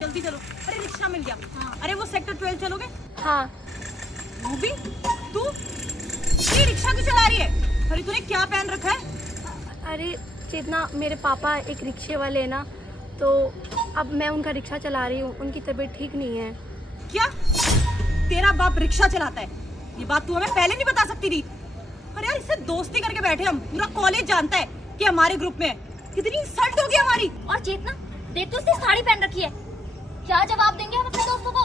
जल्दी चलो। अरे रिक्शा मिल गया। हाँ। अरे वो सेक्टर 12 चलोगे? हाँ। रूबी तू ये रिक्शा क्यों चला रही है? अरे तूने क्या पहन रखा है? अरे चेतना, मेरे पापा एक रिक्शे वाले हैं ना, तो अब मैं उनका रिक्शा चला रही हूँ। उनकी तबीयत ठीक नहीं है। क्या तेरा बाप रिक्शा चलाता है? ये बात तू हमें पहले नहीं बता सकती थी? अरे यार इससे दोस्ती करके बैठे हम, पूरा कॉलेज जानता है कि हमारे ग्रुप में है। कितनी इंसल्ट होगी हमारी। और चेतना देख तो उसने साड़ी पहन रखी है, क्या जवाब देंगे हम अपने दोस्तों को?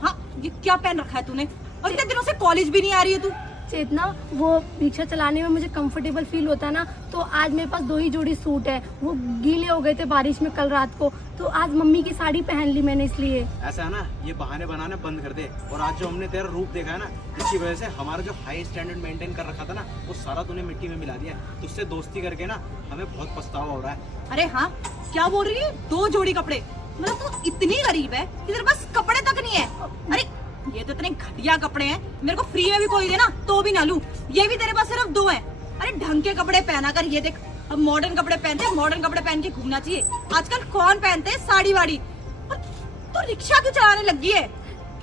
हाँ ये क्या पहन रखा है तूने? और इतने दिनों से कॉलेज भी नहीं आ रही है तू। चेतना, वो रिक्शा चलाने में मुझे कंफर्टेबल फील होता है ना, तो आज मेरे पास 2 ही जोड़ी सूट है। वो गीले हो गए थे बारिश में कल रात को, तो आज मम्मी की साड़ी पहन ली मैंने, इसलिए। ऐसा है ना, ये बहाने बनाना बंद कर दे। और आज जो हमने तेरा रूप देखा है ना, इसकी वजह से हमारा जो हाई स्टैंडर्ड मेंटेन कर रखा था ना, वो सारा तूने मिट्टी में मिला दिया। तुझसे दोस्ती करके ना हमें बहुत पछतावा हो रहा है। अरे हाँ क्या बोल रही है? 2 जोड़ी कपड़े? मतलब तू इतनी गरीब है कि तेरे पास कपड़े तक नहीं है। अरे ये तो इतने घटिया कपड़े हैं, मेरे को फ्री में भी कोई देना तो भी ना लूं। ये भी तेरे पास सिर्फ 2 हैं। अरे ढंग के कपड़े पहना कर। ये देख, अब मॉडर्न कपड़े पहनते हैं, मॉडर्न कपड़े पहन के घूमना चाहिए। आजकल कौन पहनते हैं साड़ी वाड़ी? और तो रिक्शा क्यों चलाने लगी है?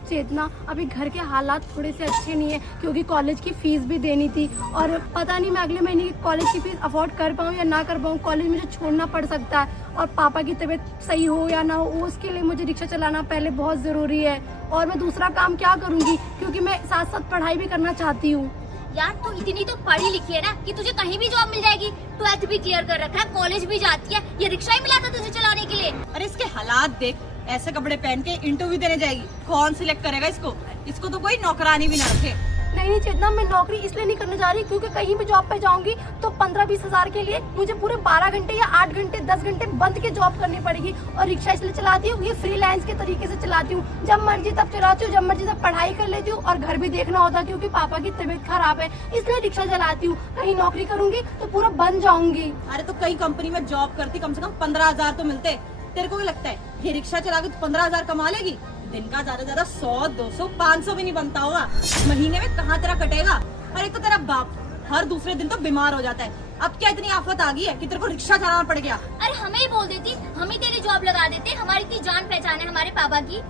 चेतना, अभी घर के हालात थोड़े से अच्छे नहीं है, क्योंकि कॉलेज की फीस भी देनी थी, और पता नहीं मैं अगले महीने की कॉलेज की फीस अफोर्ड कर पाऊँ या ना कर पाऊँ। कॉलेज मुझे छोड़ना पड़ सकता है, और पापा की तबीयत सही हो या ना हो, उसके लिए मुझे रिक्शा चलाना पहले बहुत ज़रूरी है। और मैं दूसरा काम क्या करूँगी, क्योंकि मैं साथ साथ पढ़ाई भी करना चाहती हूँ। यार तू इतनी तो पढ़ी लिखी है ना कि तुझे कहीं भी जॉब मिल जाएगी। 12th भी क्लियर कर रखा है, कॉलेज भी जाती है, ये रिक्शा ही मिला था तुझे चलाने के लिए। अरे इसके हालात देख, ऐसे कपड़े पहन के इंटरव्यू देने जाएगी, कौन सिलेक्ट करेगा इसको? इसको तो कोई नौकरानी भी ना रखे। नहीं चेतना, मैं नौकरी इसलिए नहीं करने जा रही क्योंकि कहीं भी जॉब पे जाऊंगी तो 15-20 हजार के लिए मुझे पूरे 12 घंटे या 8 घंटे 10 घंटे बंद के जॉब करनी पड़ेगी। और रिक्शा इसलिए चलाती हूँ, ये फ्रीलांस के तरीके से चलाती हूँ। जब मर्जी तब चलाती हूँ, जब मर्जी तब पढ़ाई कर लेती हूँ, और घर भी देखना होता है क्योंकि पापा की तबीयत खराब है, इसलिए रिक्शा चलाती हूँ। कहीं नौकरी करूंगी तो पूरा बन जाऊंगी। अरे तो कई कंपनी में जॉब करती, कम से कम 15,000 तो मिलते। तेरे को क्या लगता है ये रिक्शा चला के 15,000 कमा लेगी? दिन का ज्यादा 100, 200, 500 भी नहीं बनता होगा। महीने में कहाँ तेरा कटेगा? अरे तो तेरा बाप हर दूसरे दिन तो बीमार हो जाता है। अब क्या इतनी आफत आ गई है कि तेरे को रिक्शा चलाना पड़ गया? अरे हमें ही बोल देती, हम ही तेरी जॉब लगा देते। हमारी इतनी जान पहचान है हमारे पापा की।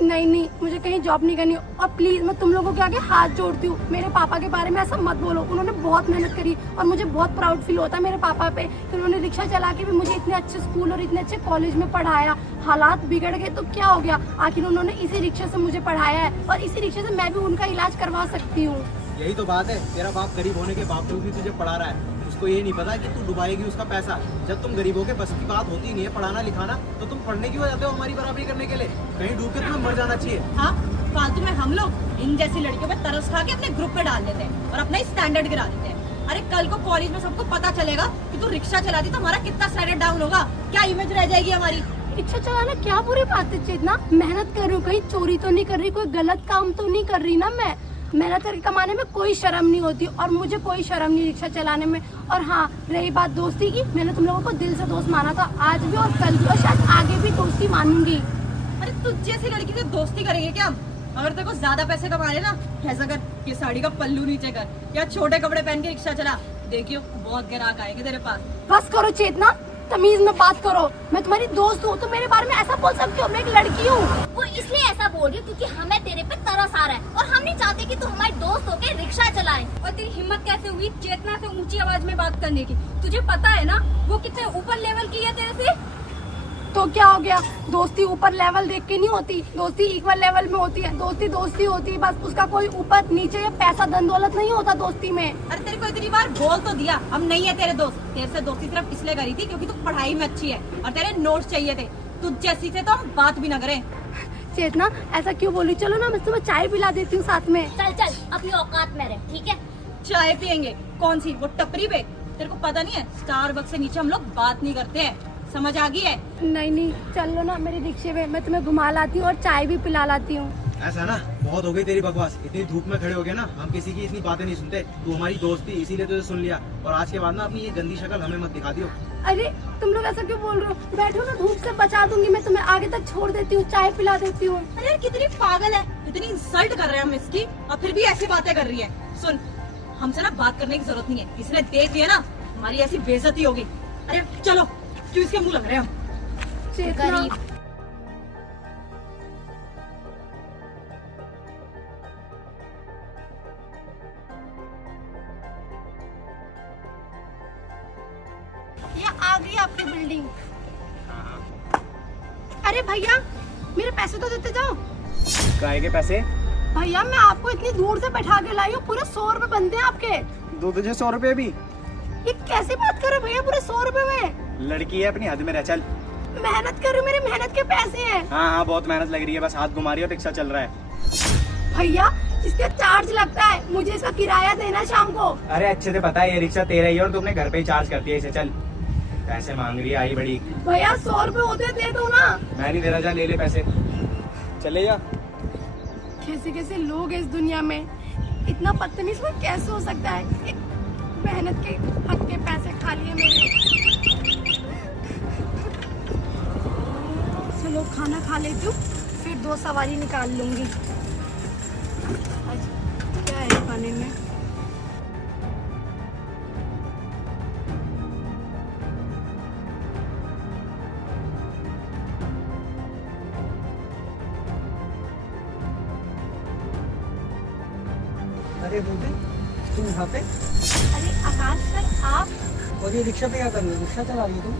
नहीं, मुझे कहीं जॉब नहीं करनी। और प्लीज मैं तुम लोगों के आगे हाथ जोड़ती हूँ, मेरे पापा के बारे में ऐसा मत बोलो। उन्होंने बहुत मेहनत करी और मुझे बहुत प्राउड फील होता है मेरे पापा पे कि उन्होंने रिक्शा चला के भी मुझे इतने अच्छे स्कूल और इतने अच्छे कॉलेज में पढ़ाया। हालात बिगड़ गए तो क्या हो गया, आखिर उन्होंने इसी रिक्शा से मुझे पढ़ाया है, और इसी रिक्शा से मैं भी उनका इलाज करवा सकती हूँ। यही तो बात है, तेरा बाप गरीब होने के बावजूद भी तुझे पढ़ा रहा है। उसको ये नहीं पता कि तू डुबाएगी उसका पैसा। जब तुम गरीबों के बस की बात होती नहीं है पढ़ाना लिखाना, तो तुम पढ़ने क्यों जाते हो हमारी बराबरी करने के लिए? कहीं डूब के तुम्हें मर जाना चाहिए। हाँ फालतू में हम लोग इन जैसी लड़कियों पे तरस खा के अपने ग्रुप पे डाल देते हैं और अपना स्टैंडर्ड गिरा देते हैं। अरे कल को कॉलेज में सबको पता चलेगा कि तू रिक्शा चलाती तो हमारा कितना स्टैंडर्ड डाउन होगा, क्या इमेज रह जाएगी हमारी। रिक्शा चलाना क्या बुरी बात है चेतना? मेहनत कर रही हूँ, कहीं चोरी तो नहीं कर रही, कोई गलत काम तो नहीं कर रही ना। मैं मेहनत करके कमाने में कोई शर्म नहीं होती, और मुझे कोई शर्म नहीं रिक्शा चलाने में। और हाँ, रही बात दोस्ती की, मैंने तुम लोगों को दिल से दोस्त माना था, आज भी और कल भी, और शायद आगे भी दोस्ती मानूंगी। अरे तुझ जैसी लड़की से दोस्ती करेंगे क्या हम? अगर तेरे को ज्यादा पैसे कमाने ना, ऐसा कर, ये साड़ी का पल्लू नीचे कर या छोटे कपड़े पहन के रिक्शा चला, देखियो बहुत ग्राहक आएंगे तेरे पास। बस करो चेतना, तमीज में बात करो। मैं तुम्हारी दोस्त हूँ तो मेरे बारे में ऐसा बोल सकती हो? मैं एक लड़की हूँ। वो इसलिए ऐसा बोल रही है क्योंकि हमें तेरे पे तरस आ रहा है, और हम नहीं चाहते कि तू हमारी दोस्त होके रिक्शा चलाए। और तेरी हिम्मत कैसे हुई चेतना से ऊंची आवाज में बात करने की? तुझे पता है ना वो कितने ऊपर लेवल की है तेरे से? तो क्या हो गया, दोस्ती ऊपर लेवल देख के नहीं होती, दोस्ती इक्वल लेवल में होती है। दोस्ती दोस्ती होती है, बस उसका कोई ऊपर नीचे या पैसा धन दौलत नहीं होता दोस्ती में। अरे तेरे को इतनी बार बोल तो दिया हम नहीं है तेरे दोस्त। तेरे से दोस्ती सिर्फ इसलिए करी थी क्योंकि तू पढ़ाई में अच्छी है और तेरे नोट्स चाहिए थे। तुझ जैसी से तो हम बात भी न करें। चेतना ऐसा क्यों बोली? चलो ना, मैं तुम्हें चाय पिला देती हूँ साथ में। चल अपनी औकात में रह, ठीक है? चाय पियेंगे? कौन सी, वो टपरी पे? तेरे को पता नहीं है स्टारबक्स से नीचे हम लोग बात नहीं करते हैं, समझ आ गई है? नहीं, चल लो ना मेरे रिक्शे में, मैं तुम्हें घुमा लाती हूँ और चाय भी पिला लाती हूँ। ऐसा ना, बहुत हो गई तेरी बकवास। इतनी धूप में खड़े हो गए ना, हम किसी की इतनी बातें नहीं सुनते। तू हमारी दोस्त थी इसीलिए तुझे सुन लिया, और आज के बाद ना अपनी ये गंदी शक्ल हमें मत दिखा दियो। अरे तुम लोग ऐसा क्यों बोल रहे हो? बैठो ना, धूप से बचा दूंगी मैं तुम्हें, आगे तक छोड़ देती हूँ, चाय पिला देती हूँ। अरे यार कितनी पागल है, इतनी इंसल्ट कर रहे हैं हम इसकी और फिर भी ऐसी बातें कर रही है। सुन, हमसे ना बात करने की जरूरत नहीं है, इसने देख लिया ना हमारी ऐसी बेइज्जती होगी। अरे चलो, क्यों इसके मुंह लग रहे हैं हम? चेतना, गरीब। ये आ गई आपकी बिल्डिंग। अरे भैया मेरे पैसे तो देते जाओ। काय के पैसे? भैया मैं आपको इतनी दूर से बैठा के लाई हूँ, पूरे 100 रुपए बनते हैं आपके। दो तुझे 100 रुपए भी? ये कैसी बात कर रहे हो भैया, पूरे 100 रुपए में? लड़की है, अपनी हद में रह। चल मेहनत कर रही हूँ, मेरी मेहनत के पैसे हैं। हाँ बहुत मेहनत लग रही है, बस हाथ घुमा रही है, रिक्शा चल रहा है। भैया इसका चार्ज लगता है, मुझे इसका किराया देना शाम को। अरे अच्छे से पता है ये रिक्शा तेरा ही है और तुमने घर पे ही चार्ज करती है इसे। चल पैसे मांग रही है आई बड़ी। भैया 100 रुपए होते हैं, दे दो ना। मैं नहीं दे रहा, जा ले ले पैसे, चले जा। कैसे कैसे लोग हैं इस दुनिया में, इतना बदतमीज में कैसे हो सकता है? मेहनत के हक के पैसे खा लिए मेरे। चलो खाना खा लेती हूँ, फिर 2 सवारी निकाल लूंगी। आज क्या है खाने में? अरे रूबी, तुम यहाँ पे? अरे आकाश सर आप? और ये रिक्शा पे क्या कर रही हो? रिक्शा चला रही हो तुम?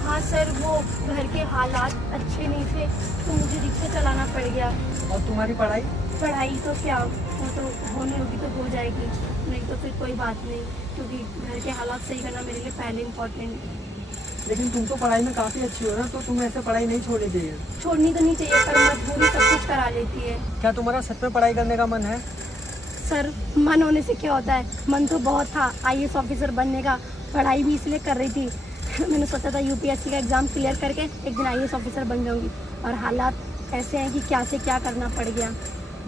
हाँ सर, वो घर के हालात अच्छे नहीं थे तो मुझे रिक्शा चलाना पड़ गया। और तुम्हारी पढ़ाई? पढ़ाई तो क्या, वो तो होनी होगी तो हो जाएगी, नहीं तो फिर कोई बात नहीं, क्योंकि घर के हालात सही करना मेरे लिए पहले इम्पोर्टेंट। लेकिन तुम तो पढ़ाई में काफ़ी अच्छी हो ना, तो तुम्हें ऐसे पढ़ाई नहीं छोड़नी चाहिए। छोड़नी तो नहीं चाहिए पर मजबूरी सब कुछ करा लेती है। क्या तुम्हारा सच में पढ़ाई करने का मन है? सर मन होने से क्या होता है, मन तो बहुत था IAS ऑफिसर बनने का, पढ़ाई भी इसलिए कर रही थी। मैंने सोचा था UPSC का एग्ज़ाम क्लियर करके एक दिन IAS ऑफिसर बन जाऊंगी, और हालात ऐसे हैं कि क्या से क्या करना पड़ गया।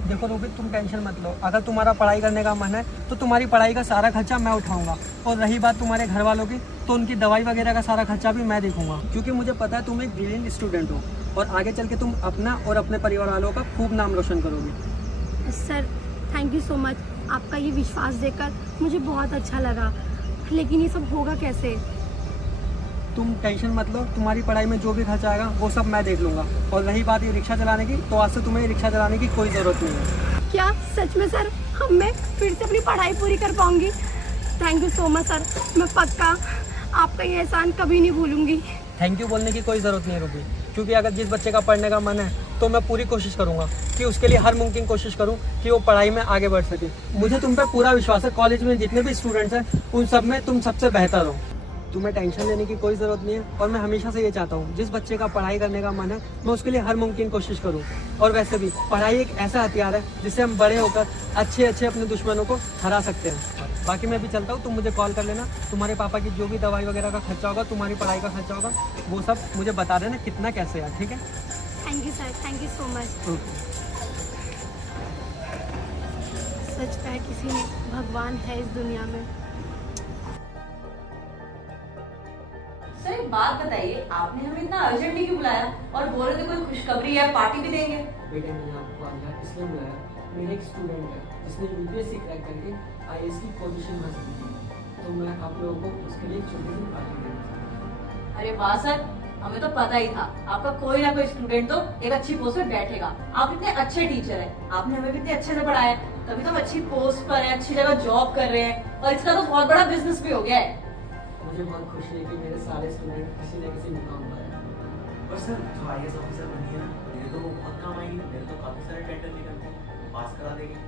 देखो रूबी, तुम टेंशन मत लो। अगर तुम्हारा पढ़ाई करने का मन है तो तुम्हारी पढ़ाई का सारा खर्चा मैं उठाऊंगा। और रही बात तुम्हारे घर वालों की, तो उनकी दवाई वगैरह का सारा खर्चा भी मैं देखूंगा, क्योंकि मुझे पता है तुम एक ब्रिलियंट स्टूडेंट हो और आगे चल के तुम अपना और अपने परिवार वालों का खूब नाम रोशन करोगे। Sir thank you so much, आपका ये विश्वास देकर मुझे बहुत अच्छा लगा, लेकिन ये सब होगा कैसे? तुम टेंशन मत लो, तुम्हारी पढ़ाई में जो भी खर्चा आएगा वो सब मैं देख लूँगा। और रही बात ये रिक्शा चलाने की, तो आज से तुम्हें रिक्शा चलाने की कोई ज़रूरत नहीं है। क्या सच में सर? हम मैं फिर से अपनी पढ़ाई पूरी कर पाऊंगी? Thank you so much sir, मैं पक्का आपका ये एहसान कभी नहीं भूलूंगी। थैंक यू बोलने की कोई ज़रूरत नहीं है रूबी, क्योंकि अगर जिस बच्चे का पढ़ने का मन है तो मैं पूरी कोशिश करूंगा कि उसके लिए हर मुमकिन कोशिश करूं कि वो पढ़ाई में आगे बढ़ सके। मुझे तुम पर पूरा विश्वास है, कॉलेज में जितने भी स्टूडेंट्स हैं उन सब में तुम सबसे बेहतर हो। तुम्हें टेंशन लेने की कोई ज़रूरत नहीं है, और मैं हमेशा से ये चाहता हूँ जिस बच्चे का पढ़ाई करने का मन है मैं उसके लिए हर मुमकिन कोशिश करूँ। और वैसे भी पढ़ाई एक ऐसा हथियार है जिससे हम बड़े होकर अच्छे अच्छे अपने दुश्मनों को हरा सकते हैं। बाकी मैं भी चलता हूँ, तुम मुझे कॉल कर लेना। तुम्हारे पापा की जो भी दवाई वगैरह का खर्चा होगा, तुम्हारी पढ़ाई का खर्चा होगा, वो सब मुझे बता देना कितना कैसे है, ठीक है? Thank you sir, thank you so much. सच है किसी ने भगवान है इस दुनिया में। सर एक बात बताइए, आपने हमें इतना अर्जेंटली क्यों बुलाया और बोल रहे थे कोई खुशखबरी है, पार्टी भी देंगे? बेटे मैंने आपको आज यहाँ इसलिए बुलाया, मेरे एक स्टूडेंट है जिसने UPSC क्रैक करके IAS की पोजीशन हासिल की, तो मैं आप लोगों को उसके लिए एक छोटी सी पार्टी देना चाहता हूँ। अरे वाह सर, हमें तो पता ही था आपका कोई ना कोई स्टूडेंट तो एक अच्छी पोस्ट पे बैठेगा। आप इतने अच्छे टीचर हैं, आपने हमें भी इतने अच्छे से पढ़ाया है, तभी तो हम अच्छी पोस्ट पर हैं, अच्छी जगह जॉब कर रहे हैं, और इसका तो बहुत बड़ा बिजनेस भी हो गया है। मुझे बहुत खुशी है कि मेरे सारे स्टूडेंट किसी न किसी मुकाम पर हैं। पर सर जो IAS ऑफिसर बनी है ना, मेरे तो वो बहुत काम आएगी। मेरे तो काफी सारे टेंडर निकलते हैं, पास करा देंगे।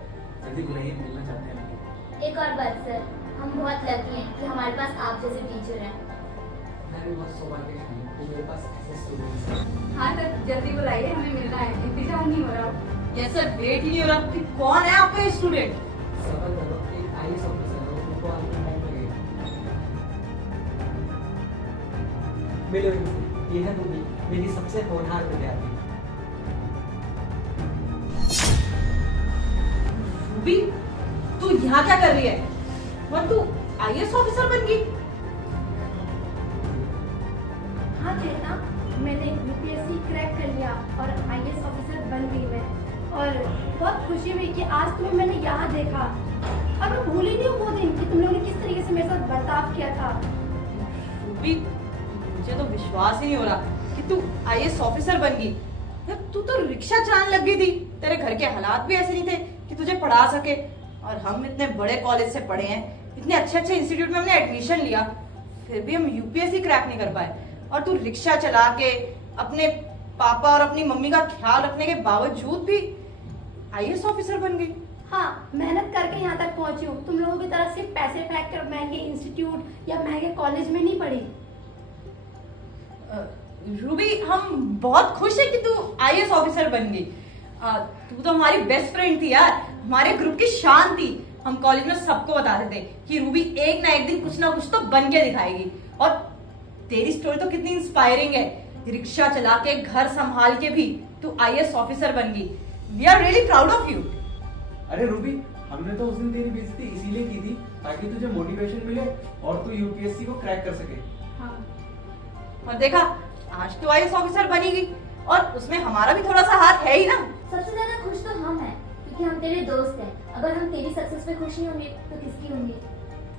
जल्दी बुलाइए, मिलना चाहते हैं हम। एक और बात सर, हम बहुत लकी हैं कि हमारे पास आप जैसे टीचर हैं। मैं भी बहुत सौभाग्यशाली हूँ कि मेरे पास ऐसे स्टूडेंट्स हैं। हाँ सर जल्दी बुलाइए, हमें मिलना है, इंतजार नहीं हो रहा। यस सर, वेट ही नहीं हो रहा कि कौन है आपका स्टूडेंट। सफर करो, एक IAS ऑफिसर हो, उनको आने टाइम लगेगा। मिलो इनसे, ये है रूबी, मेरी सबसे होनहार विद्यार्थी। रूबी, तू यहाँ क्या कर रही है? और तू IAS ऑफिसर बन गई? हाँ चेतना, मैंने UPSC क्रैक कर लिया और IAS ऑफिसर बन गई मैं, और बहुत खुशी हुई कि आज तुम्हें मैंने यहाँ देखा, और मैं भूल ही नहीं हूँ वो दिन कि तुम लोगों ने किस तरीके से मेरे साथ बर्ताव किया था। रूबी, मुझे तो विश्वास ही नहीं हो रहा कि तू IAS ऑफिसर बन गई। यार तू तो रिक्शा चलाने लग गई थी, तेरे घर के हालात भी ऐसे नहीं थे कि तुझे पढ़ा सके, और हम इतने बड़े कॉलेज से पढ़े हैं, इतने अच्छे अच्छे इंस्टीट्यूट में हमने एडमिशन लिया, फिर भी हम यूपीएससी क्रैक नहीं कर पाए, और तू रिक्शा चला के अपने पापा और अपनी मम्मी का ख्याल रखने के बावजूद भी आईएएस ऑफिसर बन गई। हाँ, मेहनत करके यहाँ तक पहुँची हूँ। तुम लोगों की तरह से पैसे फेंक कर महंगे इंस्टीट्यूट या महंगे कॉलेज में नहीं पढ़ी। रूबी, हम बहुत खुश है कि तू आईएएस ऑफिसर बन गई। तू तो हमारी बेस्ट फ्रेंड थी यार, हमारे ग्रुप की शान थी। हम कॉलेज में सबको बता रहे थे कि रूबी एक ना एक दिन कुछ ना कुछ तो बन के दिखाएगी। और तेरी स्टोरी तो कितनी इंस्पायरिंग है, रिक्शा चला के घर संभाल के भी तू आईएएस ऑफिसर बन गई। We are really proud of you. अरे रूबी, हमने तो उस दिन तेरी बेइज्जती इसीलिए की थी ताकि तुझे मोटिवेशन मिले और तू यूपीएससी को क्रैक कर सके। हाँ। और देखा, आज तो आईएएस ऑफिसर बनी गई, और उसमें हमारा भी थोड़ा सा हाथ है ही ना। सबसे ज्यादा खुश तो हम हैं क्योंकि हम तेरे दोस्त हैं। अगर हम तेरी सक्सेस पे खुश नहीं होंगे तो किसकी होंगे?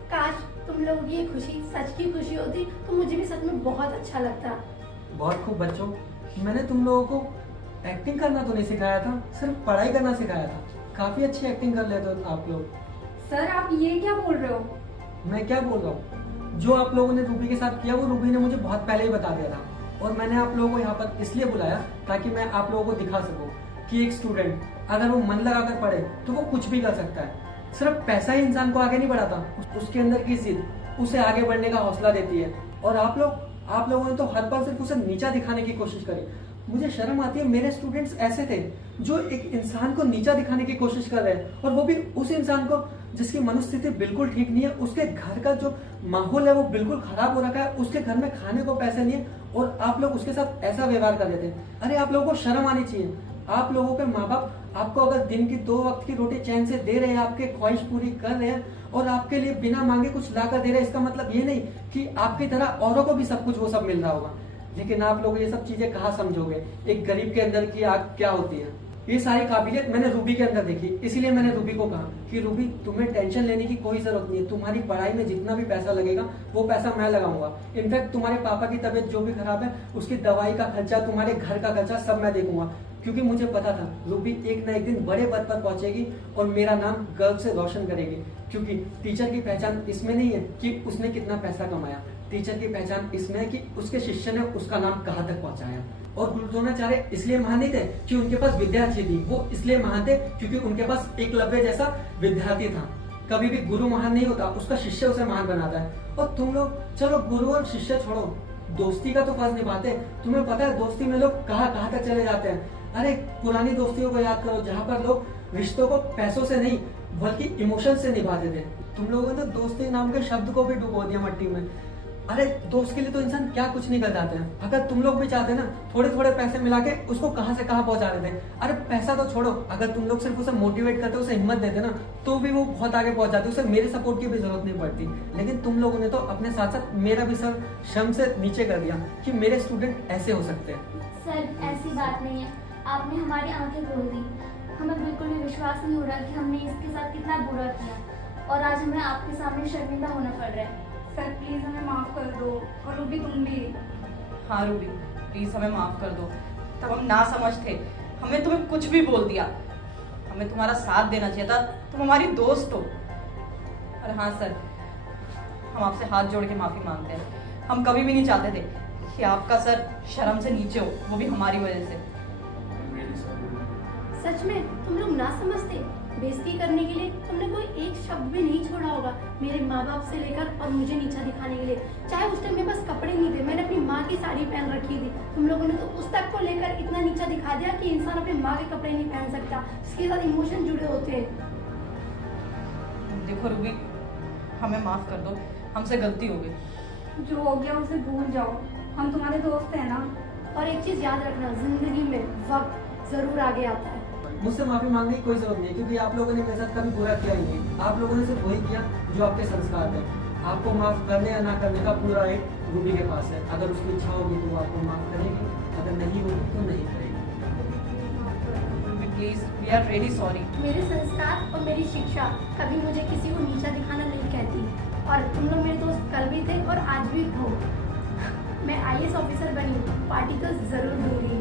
काश तुम लोगों की ये खुशी सच की खुशी होती तो मुझे भी सच में बहुत अच्छा लगता। बहुत खूब बच्चों, मैंने तुम लोगों को एक्टिंग करना तो नहीं सिखाया था, सिर्फ पढ़ाई करना सिखाया था। काफी अच्छी एक्टिंग कर लेते हो आप लोग। सर आप ये क्या बोल रहे हो? मैं क्या बोल रहा हूँ, जो आप लोगों ने रूबी के साथ किया वो रूबी ने मुझे बहुत पहले ही बता दिया था, और मैंने आप लोगों को यहाँ पर इसलिए बुलाया ताकि मैं आप लोगों को दिखा सकूं कि एक स्टूडेंट अगर वो मन लगाकर पढ़े तो वो कुछ भी कर सकता है। सिर्फ पैसा ही इंसान को आगे नहीं बढ़ाता, उसके अंदर की जिद उसे आगे बढ़ने का हौसला देती है। और आप लोगों ने तो हर बार सिर्फ उसे नीचा दिखाने की कोशिश करी। मुझे शर्म आती है, मेरे स्टूडेंट्स ऐसे थे जो एक इंसान को नीचा दिखाने की कोशिश कर रहे हैं, और वो भी उस इंसान को जिसकी मनोस्थिति बिल्कुल ठीक नहीं है, उसके घर का जो माहौल है वो बिल्कुल खराब हो रखा है, उसके घर में खाने को पैसे नहीं है, और आप लोग उसके साथ ऐसा व्यवहार कर रहे थे। अरे आप लोगों को शर्म आनी चाहिए। आप लोगों के माँ बाप आपको अगर दिन की 2 वक्त की रोटी चैन से दे रहे हैं, आपके ख्वाहिश पूरी कर रहे हैं, और आपके लिए बिना मांगे कुछ ला कर दे रहे हैं, इसका मतलब ये नहीं कि आपकी तरह औरों को भी सब कुछ वो सब मिल रहा होगा। लेकिन आप लोग ये सब चीजें कहाँ समझोगे, एक गरीब के अंदर की आग क्या होती है। ये सारी काबिलियत मैंने रूबी के अंदर देखी, इसीलिए मैंने रूबी को कहा कि रूबी तुम्हें टेंशन लेने की कोई जरूरत नहीं है, तुम्हारी पढ़ाई में जितना भी पैसा लगेगा वो पैसा मैं लगाऊंगा। इनफैक्ट तुम्हारे पापा की तबीयत जो भी खराब है उसकी दवाई का खर्चा, तुम्हारे घर का खर्चा सब मैं देखूंगा, क्योंकि मुझे पता था रूबी एक ना एक दिन बड़े पद पर पहुंचेगी और मेरा नाम गर्व से रोशन करेगी। क्योंकि टीचर की पहचान इसमें नहीं है कि उसने कितना पैसा कमाया, टीचर की पहचान इसमें है कि उसके शिष्य ने उसका नाम कहाँ तक पहुंचाया। और गुरु द्रोणाचार्य इसलिए महान नहीं थे कि उनके पास विद्यार्थी थी, वो इसलिए महान थे क्योंकि उनके पास एकलव्य जैसा विद्यार्थी था। कभी भी गुरु महान नहीं होता, उसका शिष्य उसे महान बनाता है। और तुम लोग चलो गुरु और शिष्य छोड़ो, दोस्ती का तो फर्ज निभाते। तुम्हें पता है दोस्ती में लोग कहाँ तक चले जाते हैं। अरे पुरानी दोस्तियों को याद करो जहाँ पर लोग रिश्तों को पैसों से नहीं बल्कि इमोशन से निभाते थे। तुम लोगों ने दोस्ती नाम के शब्द को भी डुबो दिया मट्टी में। अरे दोस्त के लिए तो इंसान क्या कुछ नहीं कर जाते हैं। अगर तुम लोग भी चाहते ना, थोड़े थोड़े पैसे मिला के उसको कहाँ से कहाँ पहुंचा देते। अरे पैसा तो छोड़ो, अगर तुम लोग सिर्फ उसे मोटिवेट करते, उसे हिम्मत देते ना, तो भी वो बहुत आगे पहुंच जाते, उसे मेरे सपोर्ट की भी जरूरत नहीं पड़ती। लेकिन तुम लोगों ने तो अपने साथ साथ मेरा भी सर शर्म से नीचे कर दिया कि मेरे स्टूडेंट ऐसे हो सकते हैं। सर ऐसी बात नहीं है, आपने हमारी आंखें खोल दी। हमें बिल्कुल भी विश्वास नहीं हो रहा कि हमने इसके साथ कितना बुरा किया, और आज हमें आपके सामने शर्मिंदा होना पड़ रहा है। सर प्लीज हमें माफ कर दो, और रूबी तुम भी। हाँ रूबी, प्लीज हमें माफ कर दो। तब हम ना समझ थे, हमने तुम्हें कुछ भी बोल दिया। हमें तुम्हारा साथ देना चाहिए था, तुम हमारी दोस्त हो। और हाँ सर, हम आपसे हाथ जोड़ के माफी मांगते हैं। हम कभी भी नहीं चाहते थे कि आपका सर शर्म से नीचे हो, वो भी हमारी वजह से। सच में तुम लोग ना समझते, बेइज्जती करने के लिए तुमने कोई एक शब्द भी नहीं छोड़ा होगा मेरे माँ बाप से लेकर और मुझे नीचा दिखाने के लिए। चाहे उस टाइम मेरे पास कपड़े नहीं थे, मैंने अपनी माँ की साड़ी पहन रखी थी, तुम लोगों ने तो उस तक को लेकर इतना नीचा दिखा दिया कि इंसान अपनी माँ के कपड़े नहीं पहन सकता, इसके साथ इमोशन जुड़े होते हैं। देखो रूबी, हमें माफ कर दो, हमसे गलती हो गई। जो हो गया उसे भूल जाओ, हम तुम्हारे दोस्त हैं ना। और एक चीज याद रखना, जिंदगी में वक्त जरूर आगे आता है। मुझसे माफी मांगने की कोई जरूरत नहीं है, क्योंकि आप लोगों ने मेरे साथ कभी बुरा किया ही नहीं। आप लोगों ने सिर्फ वही किया जो आपके संस्कार थे। आपको माफ करने या ना करने का पूरा एक रूबी के पास है। अगर उसकी इच्छा होगी तो वो आपको माफ करेगी, अगर नहीं होगी तो नहीं करेगी। Ruby please, we are really sorry. मेरे संस्कार और मेरी शिक्षा कभी मुझे किसी को नीचा दिखाना नहीं कहती, और तुम लोग मेरे दोस्त कल भी थे और आज भी हो। मैं आईएएस ऑफिसर बनी, पार्टी तो जरूर दूंगी।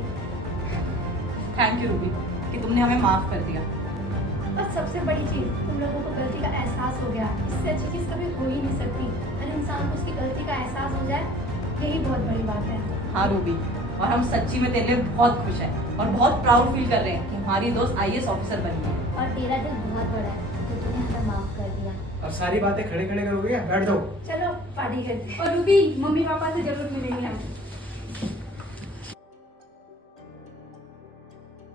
थैंक यू रूबी कि तुमने हमें माफ कर दिया। और सबसे बड़ी चीज, तुम लोगों को गलती का एहसास हो गया। इससे अच्छी चीज कभी हो ही नहीं सकती। हर इंसान इंसान को उसकी गलती का एहसास हो जाए, यही बहुत बड़ी बात है। हाँ रूबी, और हम सच्ची में तेरे लिए बहुत खुश हैं और बहुत प्राउड फील कर रहे हैं कि हमारी दोस्त IAS ऑफिसर बनी है। और तेरा दिल बहुत बड़ा है तो तूने हमें माफ कर दिया। अब सारी बातें खड़े खड़े करोगे या बैठ जाओ। चलो पार्टी करते हैं। और रूबी, मम्मी पापा से जरूर मिलेंगे हम।